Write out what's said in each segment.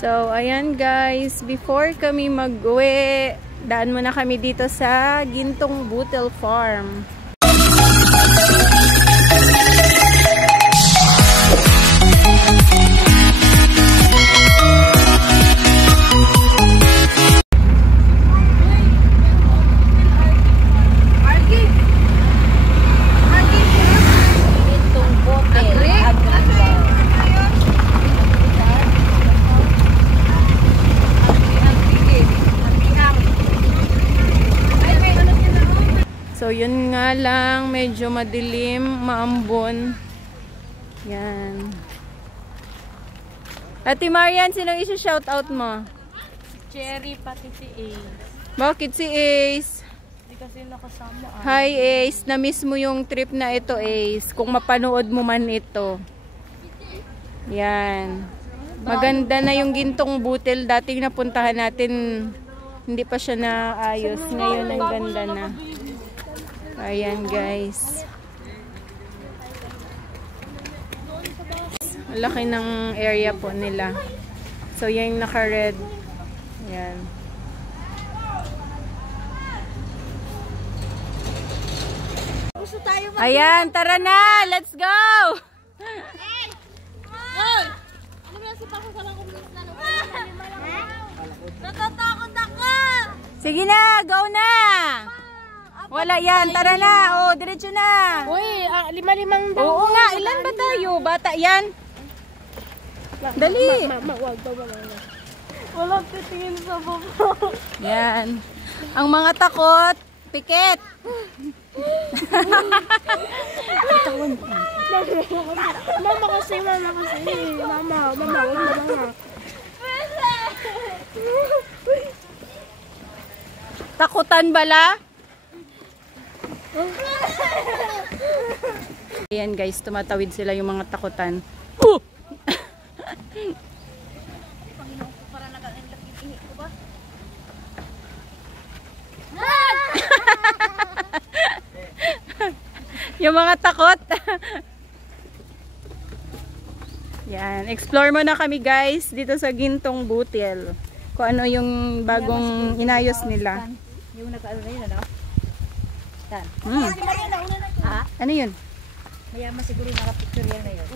So, ayan guys, before kami mag-uwi, daan muna kami dito sa Gintong Butil Farm. So, yun nga lang, medyo madilim, maambon. Yan. Ate Marian, sinong isi-shoutout mo? Cherry, pati si Ace. Bakit si Ace? Hindi kasi nakasama. Hi Ace, na-miss mo yung trip na ito Ace. Kung mapanood mo man ito. Yan. Maganda na yung Gintong Butil. Dating napuntahan natin, hindi pa siya naayos. Ngayon ang ganda na. Ayan guys. Laki ng area po nila. So yan yung naka-red. Ayan. Ayan, tara na! Let's go! Natatakot ako! Sige na, go na! Wala yan, tara na. O, diretso na. Uy, lima-limang daw. Oo nga, ilan ba tayo? Bata yan. Dali. Mama, wag daw. Walang titingin sa baba. Yan. Ang mga takot, pikit. Mama kasi. Mama. Takutan bala? Ayan guys, tumatawid sila yung mga takutan. Yung mga takot. Yan, explore mo na kami guys dito sa Gintong Butil. Kung ano yung bagong inayos nila. Yung nag-ano na yun, ano? Ano yun? Mayaman siguro nakapicture yan na yun.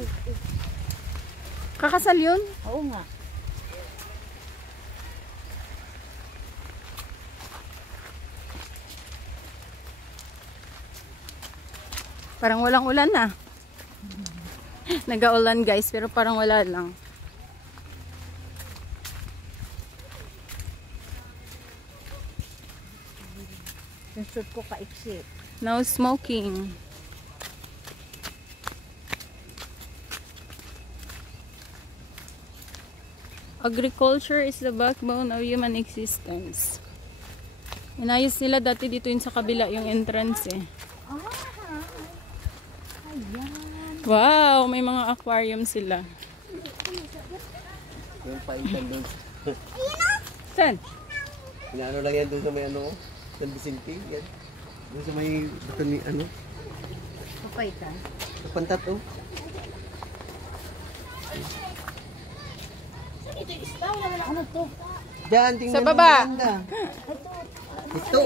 Kakasal yun? Oo nga. Parang walang ulan na. Nag-aulan guys, pero parang wala lang. Yung suit ko kaiksi. No smoking. Agriculture is the backbone of human existence. Inayos nila dati dito yun sa kabila yung entrance eh. Wow, may mga aquarium sila. Yung paitan doon. Saan? Inaano lang yan doon sa may ano, San Vicente, yan. Doon sa may bato ni ano. Papaitan. Sa pantat oh. Ano to? Diyan, tingnan Sa baba. mo maganda. Ito.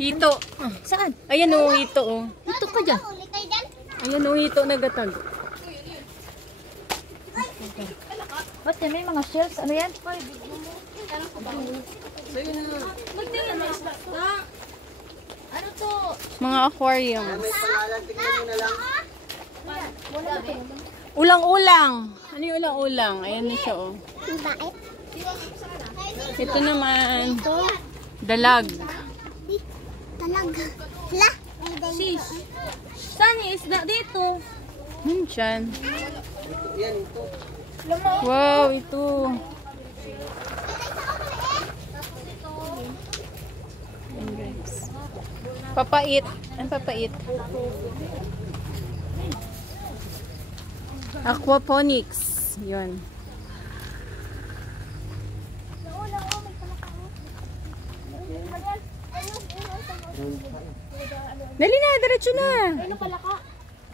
Hito. Saan? Ayan o, hito o. Ito ka dyan. Ayan o, hito nagatag. Ba't yan? May mga shells? Ano yan? Ano to? Mga aquarium. May pangalan, tingnan mo na lang. Ulang-ulang. Ano yung ulang-ulang? Ayan na siya o. Ito naman. Dalag. Sis. Saan yung isda dito? Nandyan. Yan, ito. Wow, ito. Ayan guys. Papait. Ang papait. Aquaponics. Yun. Dali na, diretso na. Ano pala ka?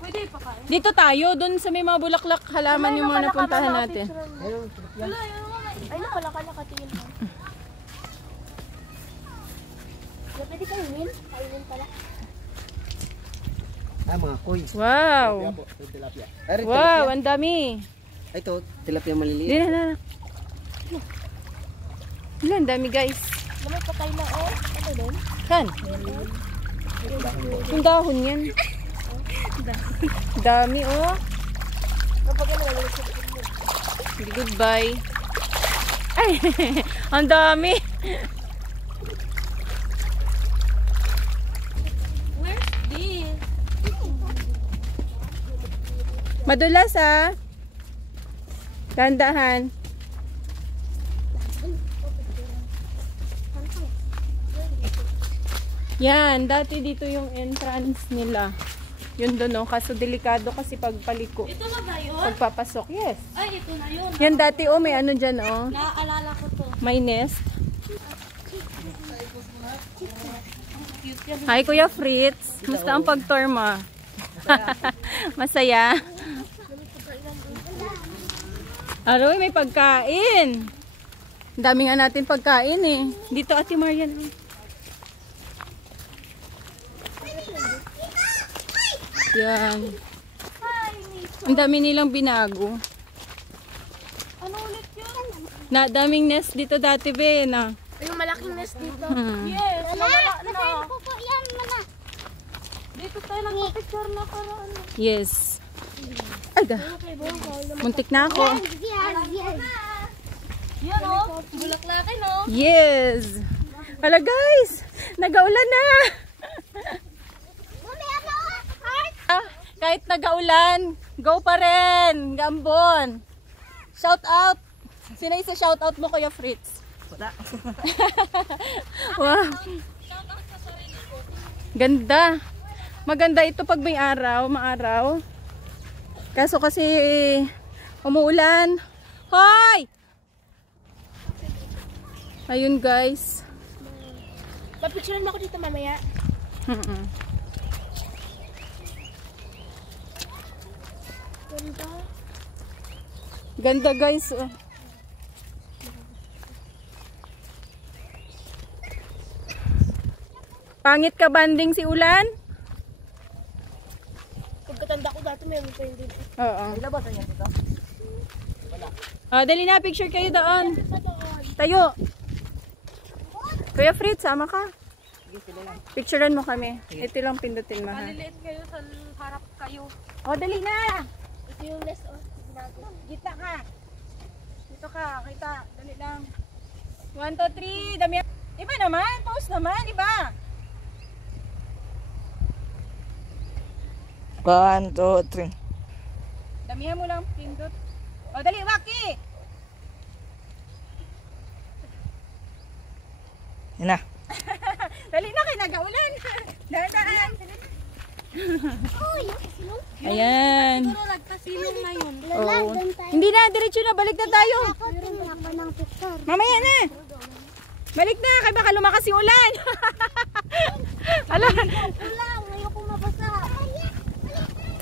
Pwede pa kain. Dito tayo, dun sa may mga bulaklak halaman yung mga napuntahan natin. Ay, nakatingin mo. Pwede kayo win? Ay, win pala. Mga koy. Wow. Tilapia po. Tilapia. Ay, Wow, tilapia. ang dami. Ay, ito, tilapia maliliit. Dila na. Wala, ang dami guys. Lamay patay na, oh. Ano din? Kan? Yung dahon yan. Dami oh. Kapag ano, lalagay sa likod mo. Goodbye. Ay, ang dami. Where's this? Madulas ah. Gandahan. Yan, dati dito yung entrance nila. Yun doon oh, kaso delikado kasi pagpaliko. Ito na ba yun? Pagpapasok, yes. Ay, ito na yun. Yan dati oh, may ano dyan oh. Naaalala ko to. May nest. Hi Kuya Fritz. Musta ang pag-tour mo? Masaya? Aroy, may pagkain. Ang dami nga natin pagkain eh. Dito Ate Marian. Yan. Ang dami nilang binago. Ano ulit yun? Na daming nest dito dati be na. Yung malaking nest dito. Yes, nawala na. Yan mo na. Dito tayo nagpa-picture na para ano. Yes. Ay da. Muntik na ako. Yan oh, bulaklakin oh. Yes. Hala guys, nagaulan na. Kahit nagaulan, go pa rin. Gambon. Shout out. Sino isa shout out mo Kuya Fritz? Wala. Wow. Ganda. Maganda ito pag may araw, maaraw. Kaso kasi umuulan. Hoy! Ayun guys. Papicturean mo ako dito mamaya. Ganda. Ganda guys. Oh. Pangit ka banding si Ulan? Pagkatanda ko dati meron pa yun dito. Oo. Ilabasan niya dito. Dali na, picture kayo doon. Tayo. Kuya Fritz, sama ka. Picturean mo kami. Ito lang pindutin mo ha. Maliliit kayo sa harap kayo. Dali na. Ito yung nest oh. Kita ka. Dito ka, kita. Dali lang. 1, 2, 3. Dami. Iba naman, pause naman, iba. 1, 2, 3. Damihan mo lang pindot. Dali, Waki. Yan na. Dali na, kinagaulan. Dahan-dahan. Ayan. Pero nagpasilong na yun. Oo. Hindi na, diretso na. Balik na tayo. Mamaya na. Balik na, kaya baka lumakas yung ulan. Ala. Ulang, ngayon kong mabasa.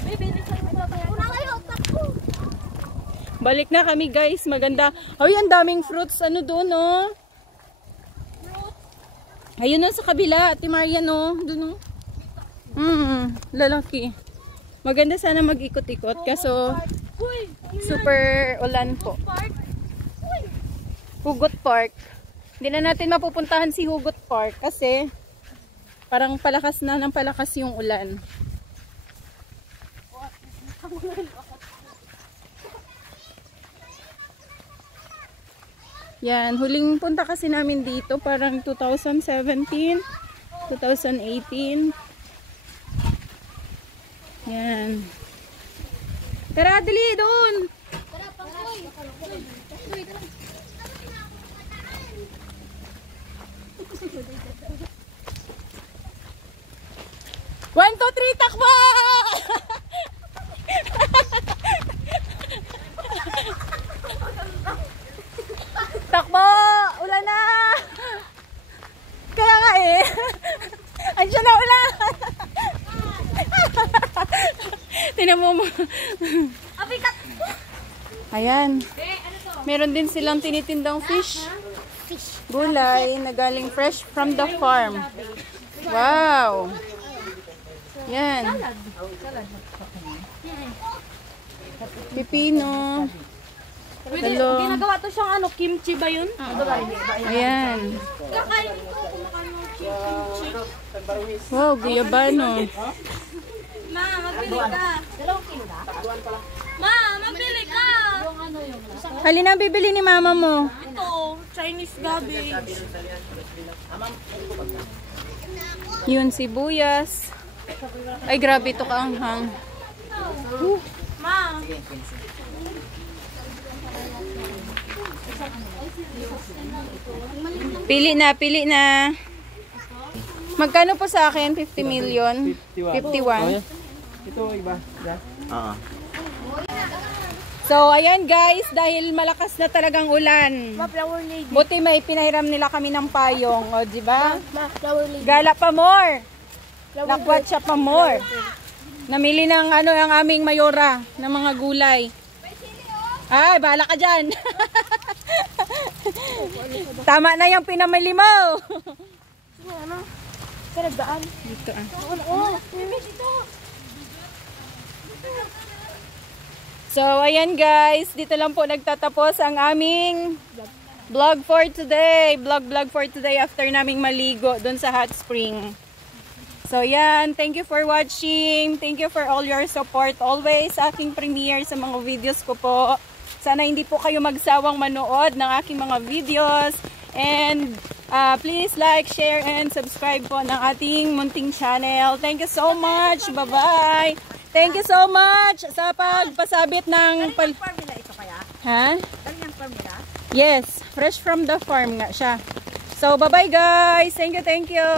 Baby, hindi sa'yo mababaya. Ulang kayo, takbo. Balik na kami guys, maganda. Ay, ang daming fruits. Ano doon, oh? Ayun na sa kabila, Ate Marian, oh. Doon, oh. Lalaki. Maganda sana mag-ikot-ikot. Kaso, super ulan po. Hugot Park. Hindi na natin mapupuntahan si Hugot Park kasi parang palakas na ng palakas yung ulan. Yan, huling punta kasi namin dito parang 2017, 2018. Yan. Tara, dali doon. Tara, pangkoy. One, two, three, takbo! Takbo! Ulan na! Kaya nga eh. Andiyan na ulan! Tinan mo mo. Abikat! Ayan. Meron din silang tinitindang fish. Gulay na galing fresh from the farm. Wow! Yan. Pipino. Talong. Ginagawa to siyang ano, kimchi ba yun? Ayan. Kakain ko kumakain ng kimchi. Wow, guyabano. Ma, magbili ka. Ma, magbili ka. Halina ang bibili ni mama mo. Ito, Chinese cabbage. Yun, sibuyas. Ay, grabe ito kaanghang. Ma, Pili na, pili na. Magkano po sa akin? 50 million? 51? Ito iba. Oo. So, ayan guys, dahil malakas na talagang ulan. ma, flower lady. Buti may pinahiram nila kami ng payong. O, diba? Ma, flower lady. Gala pa more. Lakwat siya pa more. Namili ng ano ang aming mayora ng mga gulay. Ay, bahala ka dyan. Tama na yung pinamili mo. Ano? Karagdaan. Dito ah. Oo, dito. So, ayan guys, dito lang po nagtatapos ang aming vlog for today. Vlog for today after naming maligo dun sa hot spring. So, yan. Thank you for watching. Thank you for all your support always sa aking premiere sa mga videos ko po. Sana hindi po kayo magsawang manood ng aking mga videos. And please like, share, and subscribe po ng ating munting channel. Thank you so much. Bye-bye. Thank you so much sa pagpasabit ng... Farm nila ito kaya? Ha? Galing farm nila? Yes. Fresh from the farm nga siya. So, bye-bye guys. Thank you, thank you.